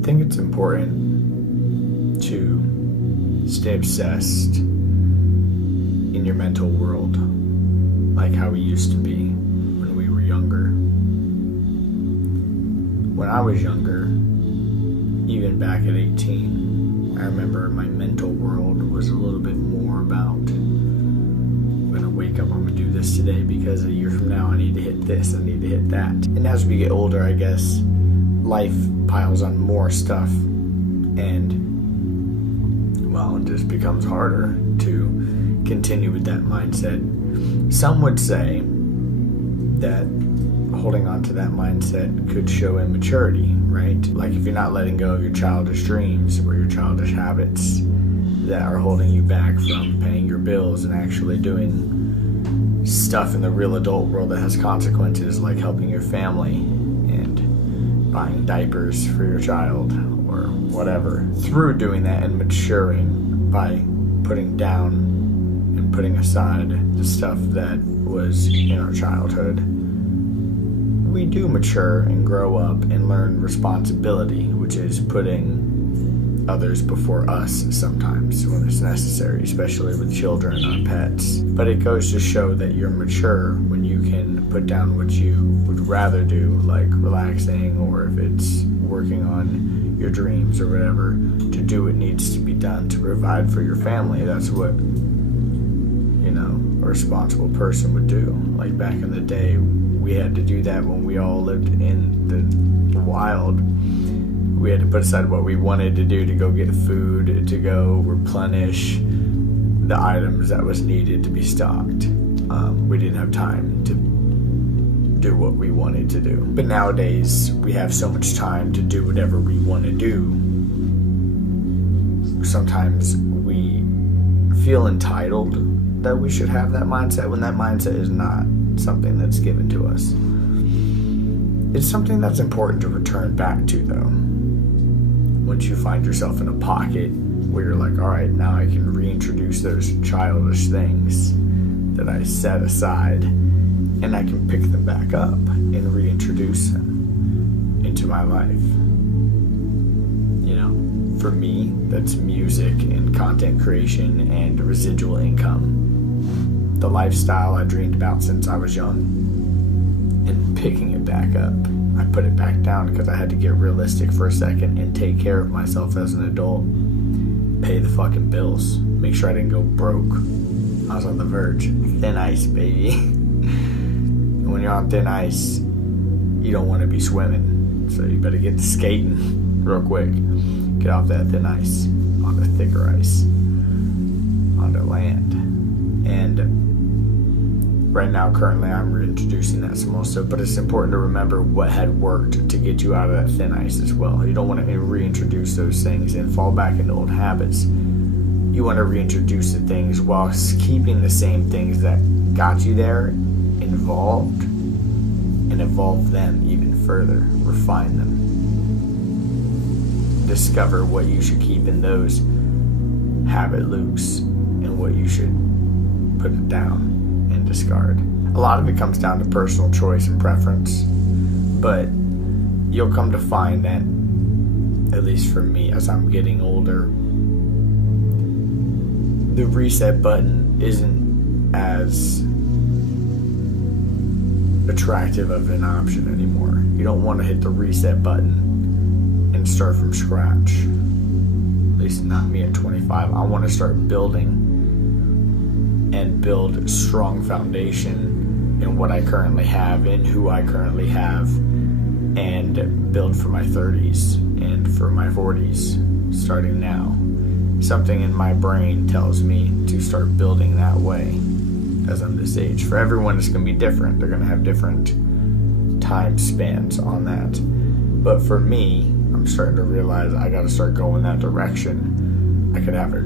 I think it's important to stay obsessed in your mental world, like how we used to be when we were younger. When I was younger, even back at 18, I remember my mental world was a little bit more about, I'm going to wake up, I'm going to do this today because a year from now I need to hit this, I need to hit that. And as we get older, I guess, life piles on more stuff, and well, it just becomes harder to continue with that mindset. Some would say that holding on to that mindset could show immaturity, right? Like if you're not letting go of your childish dreams or your childish habits that are holding you back from paying your bills and actually doing stuff in the real adult world that has consequences, like helping your family and buying diapers for your child or whatever. Through doing that and maturing by putting down and putting aside the stuff that was in our childhood, we do mature and grow up and learn responsibility, which is putting others before us sometimes when it's necessary, especially with children and our pets. But it goes to show that you're mature when you can put down what you would rather do, like relaxing, or if it's working on your dreams or whatever, to do what needs to be done to provide for your family. That's what, a responsible person would do. Like back in the day, we had to do that when we all lived in the wild. We had to put aside what we wanted to do to go get food, to go replenish the items that was needed to be stocked. We didn't have time to do what we wanted to do. But nowadays, we have so much time to do whatever we want to do. Sometimes we feel entitled that we should have that mindset when that mindset is not something that's given to us. It's something that's important to return back to, though. Once you find yourself in a pocket where you're like, all right, now I can reintroduce those childish things that I set aside, and I can pick them back up and reintroduce them into my life. For me, that's music and content creation and residual income. The lifestyle I dreamed about since I was young, and picking it back up. I put it back down because I had to get realistic for a second and take care of myself as an adult. Pay the fucking bills. Make sure I didn't go broke. I was on the verge. Thin ice, baby. And when you're on thin ice, you don't want to be swimming. So you better get to skating real quick. Get off that thin ice, onto thicker ice, onto land. And right now, currently, I'm reintroducing that some more stuff, but it's important to remember what had worked to get you out of that thin ice as well. You don't want to reintroduce those things and fall back into old habits. You want to reintroduce the things while keeping the same things that got you there involved, and evolve them even further, refine them. Discover what you should keep in those habit loops and what you should put it down and discard. A lot of it comes down to personal choice and preference, but you'll come to find that, at least for me, as I'm getting older, the reset button isn't as attractive of an option anymore. You don't want to hit the reset button and start from scratch. At least not me at 25. I want to start building and build strong foundation in what I currently have, in who I currently have, and build for my 30s and for my 40s starting now. Something in my brain tells me to start building that way as I'm this age. For everyone, it's going to be different. They're going to have different time spans on that. But for me, I'm starting to realize I got to start going that direction. I could have a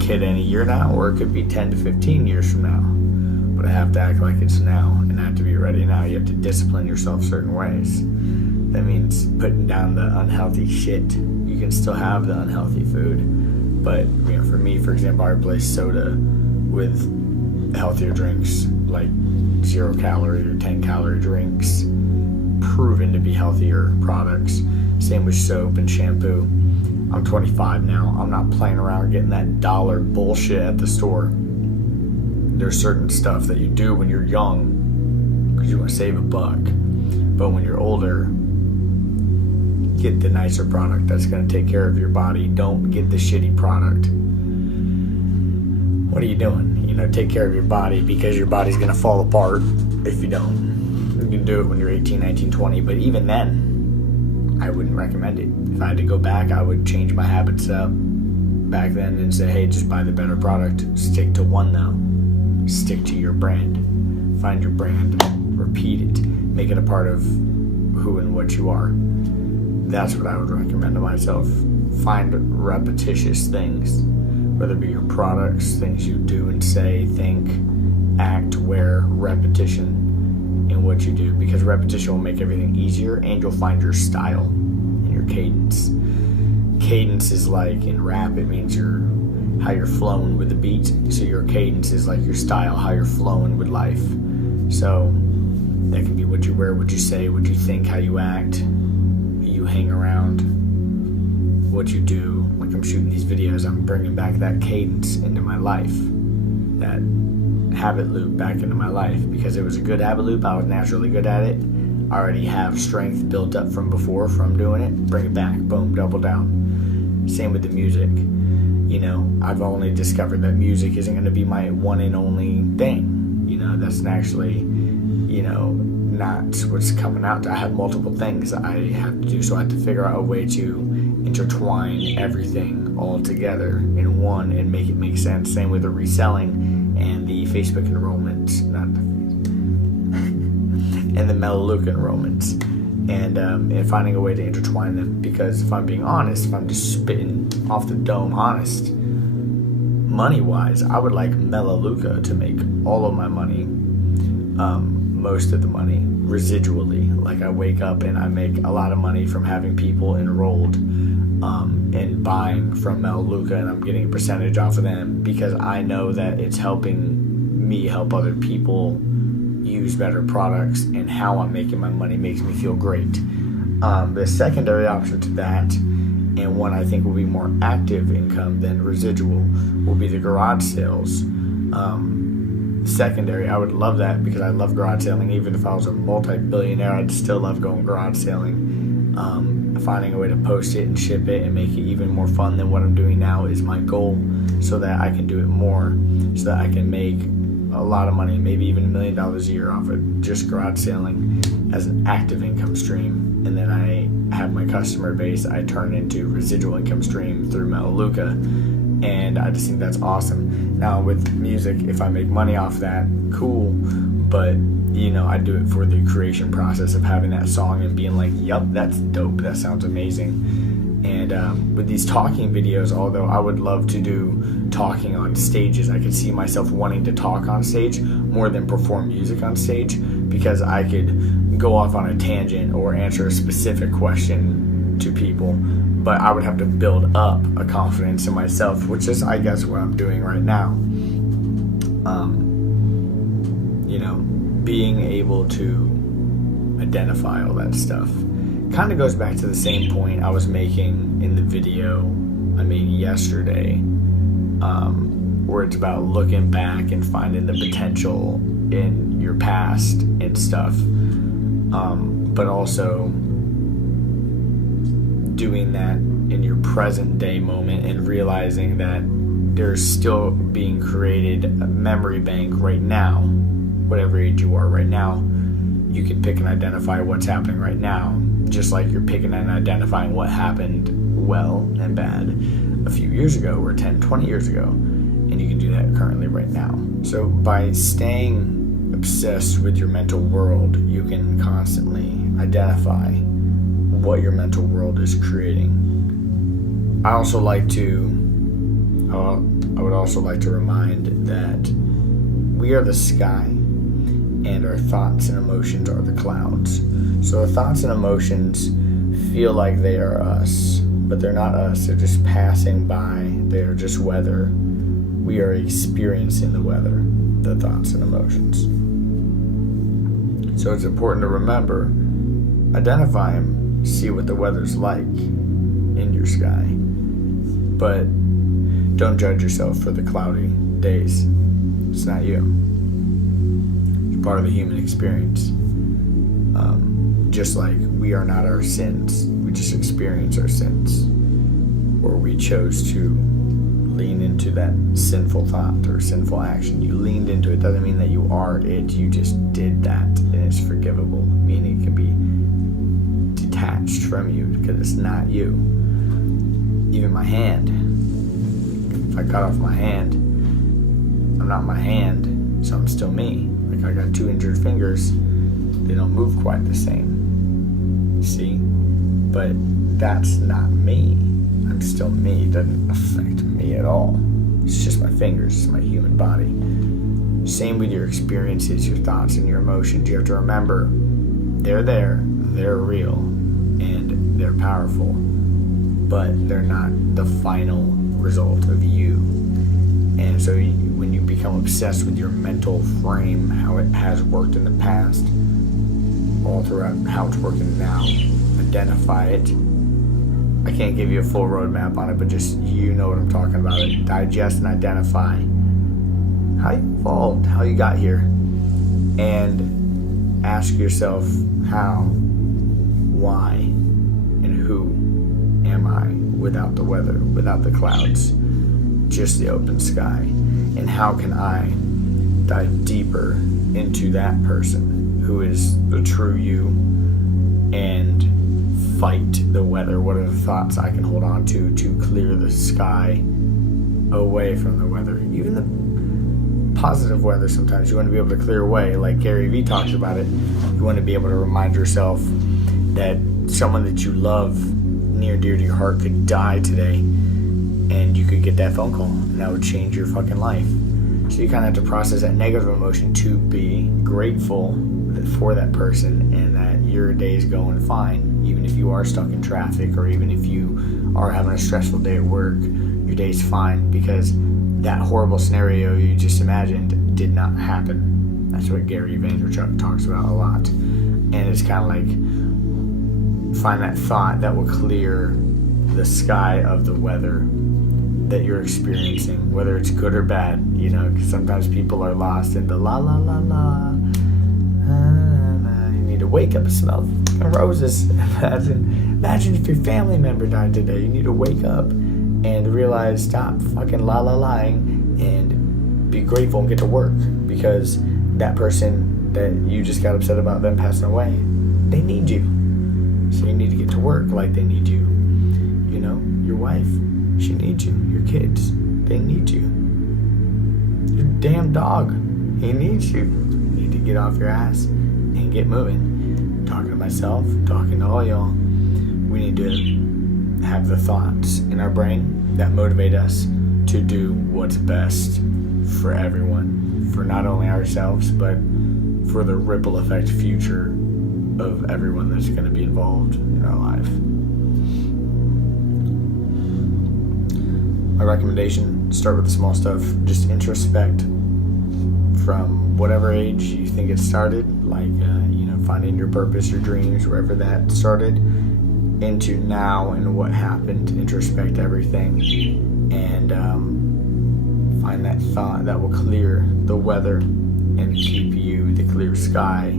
kid any year now, or it could be 10 to 15 years from now. But I have to act like it's now, and I have to be ready now. You have to discipline yourself certain ways. That means putting down the unhealthy shit. You can still have the unhealthy food, but for me, for example, I replace soda with healthier drinks like 0 calorie or 10 calorie drinks, proven to be healthier products. Same with soap and shampoo. I'm 25 now. I'm not playing around getting that dollar bullshit at the store. There's certain stuff that you do when you're young because you want to save a buck. But when you're older, get the nicer product that's going to take care of your body. Don't get the shitty product. What are you doing? Take care of your body, because your body's going to fall apart if you don't. You can do it when you're 18, 19, 20, but even then, I wouldn't recommend it. If I had to go back, I would change my habits up back then and say, hey, just buy the better product. Stick to one, though. Stick to your brand. Find your brand. Repeat it. Make it a part of who and what you are. That's what I would recommend to myself. Find repetitious things, whether it be your products, things you do and say, think, act, wear, repetition in what you do, because repetition will make everything easier, and you'll find your style and your cadence. Cadence is like, in rap, it means how you're flowing with the beat. So your cadence is like your style, how you're flowing with life. So that can be what you wear, what you say, what you think, how you act, who you hang around, what you do. Like I'm shooting these videos, I'm bringing back that cadence into my life, that habit loop back into my life, because it was a good habit loop. I was naturally good at it. I already have strength built up from before from doing it. Bring it back, boom, double down. Same with the music. I've only discovered that music isn't going to be my one and only thing. That's actually, not what's coming out. I have multiple things I have to do, so I have to figure out a way to intertwine everything all together in one and make it make sense. Same with the reselling and the Facebook enrollments, and the Melaleuca enrollments, and finding a way to intertwine them. Because if I'm being honest, if I'm just spitting off the dome honest, money-wise, I would like Melaleuca to make all of my money, most of the money, residually. Like I wake up and I make a lot of money from having people enrolled and buying from Melaleuca, and I'm getting a percentage off of them, because I know that it's helping me help other people use better products, and how I'm making my money makes me feel great. The secondary option to that, and one I think will be more active income than residual, will be the garage sales. Secondary, I would love that, because I love garage selling. Even if I was a multi-billionaire, I'd still love going garage selling. Finding a way to post it and ship it and make it even more fun than what I'm doing now is my goal, so that I can do it more, so that I can make a lot of money, maybe even $1 million a year off of just garage selling as an active income stream. And then I have my customer base I turn into residual income stream through Melaleuca, and I just think that's awesome. Now with music, if I make money off that, cool, but I do it for the creation process of having that song and being like, yup, that's dope, that sounds amazing. And with these talking videos, although I would love to do talking on stages, I could see myself wanting to talk on stage more than perform music on stage, because I could go off on a tangent or answer a specific question to people, but I would have to build up a confidence in myself, which is, I guess, what I'm doing right now. Being able to identify all that stuff kind of goes back to the same point I was making in the video I made yesterday, where it's about looking back and finding the potential in your past and stuff, but also doing that in your present day moment and realizing that there's still being created a memory bank right now. Whatever age you are right now, you can pick and identify what's happening right now, just like you're picking and identifying what happened well and bad a few years ago or 10, 20 years ago, and you can do that currently right now. So by staying obsessed with your mental world, you can constantly identify what your mental world is creating. I would also like to remind that we are the sky, and our thoughts and emotions are the clouds. So our thoughts and emotions feel like they are us, but they're not us. They're just passing by. They're just weather. We are experiencing the weather, the thoughts and emotions. So it's important to remember, identify them, see what the weather's like in your sky. But don't judge yourself for the cloudy days. It's not you. It's part of the human experience. Just like we are not our sins, we just experience our sins, or we chose to lean into that sinful thought or sinful action. You leaned into it. Doesn't mean that you are it. You just did that, and it's forgivable, meaning it can be detached from you because it's not you. Even my hand. If I cut off my hand, I'm not my hand, so I'm still me. Like I got 2 injured fingers. They don't move quite the same. See? But that's not me. I'm still me. It doesn't affect me at all. It's just my fingers. It's my human body. Same with your experiences, your thoughts, and your emotions. You have to remember they're there, they're real, and they're powerful, but they're not the final result of you. And so when you become obsessed with your mental frame, how it has worked in the past, all throughout how it's working now, identify it. I can't give you a full roadmap on it, but just you know what I'm talking about. Digest and identify how you evolved, how you got here, and ask yourself how, why, and who am I without the weather, without the clouds, just the open sky, and how can I dive deeper into that person who is the true you and fight the weather. What are the thoughts I can hold on to clear the sky away from the weather? Even the positive weather, sometimes you want to be able to clear away, like Gary Vee talks about it. You want to be able to remind yourself that someone that you love near and dear to your heart could die today, and you could get that phone call, and that would change your fucking life. So you kind of have to process that negative emotion to be grateful for that person and that your day is going fine, even if you are stuck in traffic or even if you are having a stressful day at work. Your day's fine because that horrible scenario you just imagined did not happen. That's what Gary Vaynerchuk talks about a lot. And it's kind of like find that thought that will clear the sky of the weather that you're experiencing, whether it's good or bad, you know, because sometimes people are lost in the la la la la. You need to wake up and smell roses. Imagine if your family member died today. You need to wake up and realize, stop fucking la la lying and be grateful and get to work, because that person that you just got upset about them passing away, they need you. So you need to get to work like they need you. You know, your wife, she needs you. Your kids, they need you. Your damn dog, he needs you. You need to get off your ass and get moving. Talking to myself, talking to all y'all. We need to have the thoughts in our brain that motivate us to do what's best for everyone, for not only ourselves, but for the ripple effect future of everyone that's going to be involved in our life. My recommendation, start with the small stuff. Just introspect from whatever age you think it started, like, finding your purpose, your dreams, wherever that started, into now and what happened. Introspect everything and find that thought that will clear the weather and keep you the clear sky.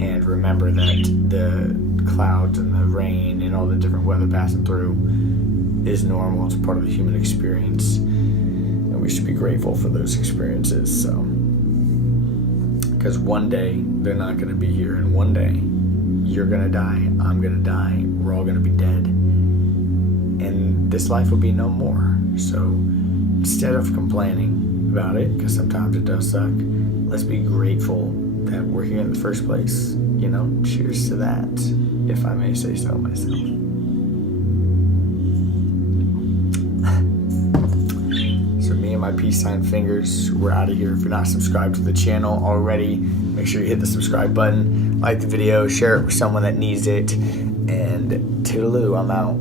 And remember that the clouds and the rain and all the different weather passing through is normal. It's part of the human experience, and we should be grateful for those experiences. So, because one day they're not going to be here, and one day you're going to die, I'm going to die, we're all going to be dead, and this life will be no more. So instead of complaining about it, because sometimes it does suck, let's be grateful that we're here in the first place. You know, cheers to that, if I may say so myself. So me and my peace sign fingers, we're out of here. If you're not subscribed to the channel already, make sure you hit the subscribe button, like the video, share it with someone that needs it, and toodaloo, I'm out.